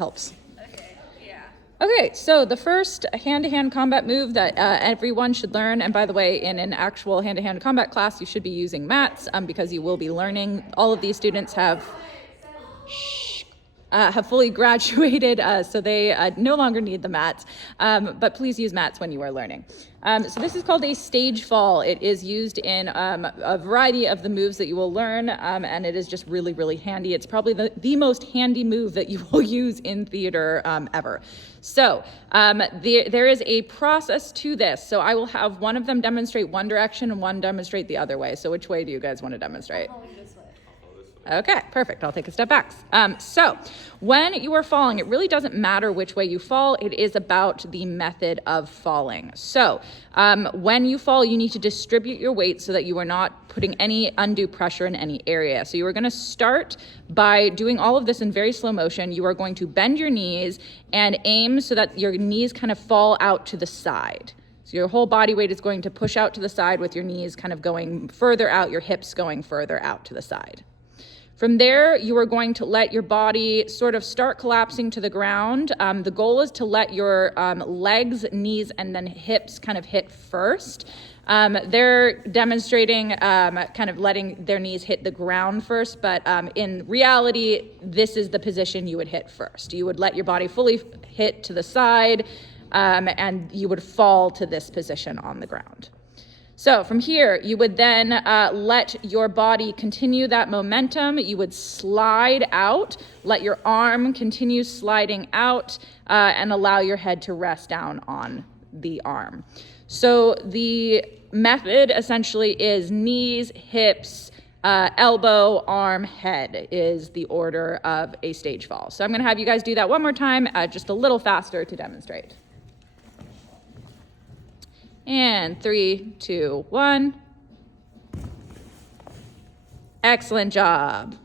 helps. Okay, yeah. Okay, so the first hand-to-hand combat move that everyone should learn, and by the way, in an actual hand-to-hand combat class, you should be using mats because you will be learning. All of these students have fully graduated, so they no longer need the mats, but please use mats when you are learning. So this is called a stage fall. It is used in a variety of the moves that you will learn, and it is just really, really handy. It's probably the most handy move that you will use in theater ever. So there is a process to this. So I will have one of them demonstrate one direction and one demonstrate the other way. So which way do you guys want to demonstrate? This way. Okay, perfect. I'll take a step back. So when you are falling, it really doesn't matter which way you fall. It is about the method of falling. So when you fall, you need to distribute your weight so that you are not putting any undue pressure in any area. So you are going to start by doing all of this in very slow motion. You are going to bend your knees and aim so that your knees kind of fall out to the side. So your whole body weight is going to push out to the side with your knees kind of going further out, your hips going further out to the side. From there, you are going to let your body sort of start collapsing to the ground. The goal is to let your legs, knees, and then hips kind of hit first. They're demonstrating kind of letting their knees hit the ground first, but in reality, this is the position you would hit first. You would let your body fully hit to the side, and you would fall to this position on the ground. So from here, you would then let your body continue that momentum. You would slide out, let your arm continue sliding out, and allow your head to rest down on the arm. So the method essentially is knees, hips, elbow, arm, head is the order of a stage fall. So I'm going to have you guys do that one more time, just a little faster to demonstrate. And 3, 2, 1. Excellent job.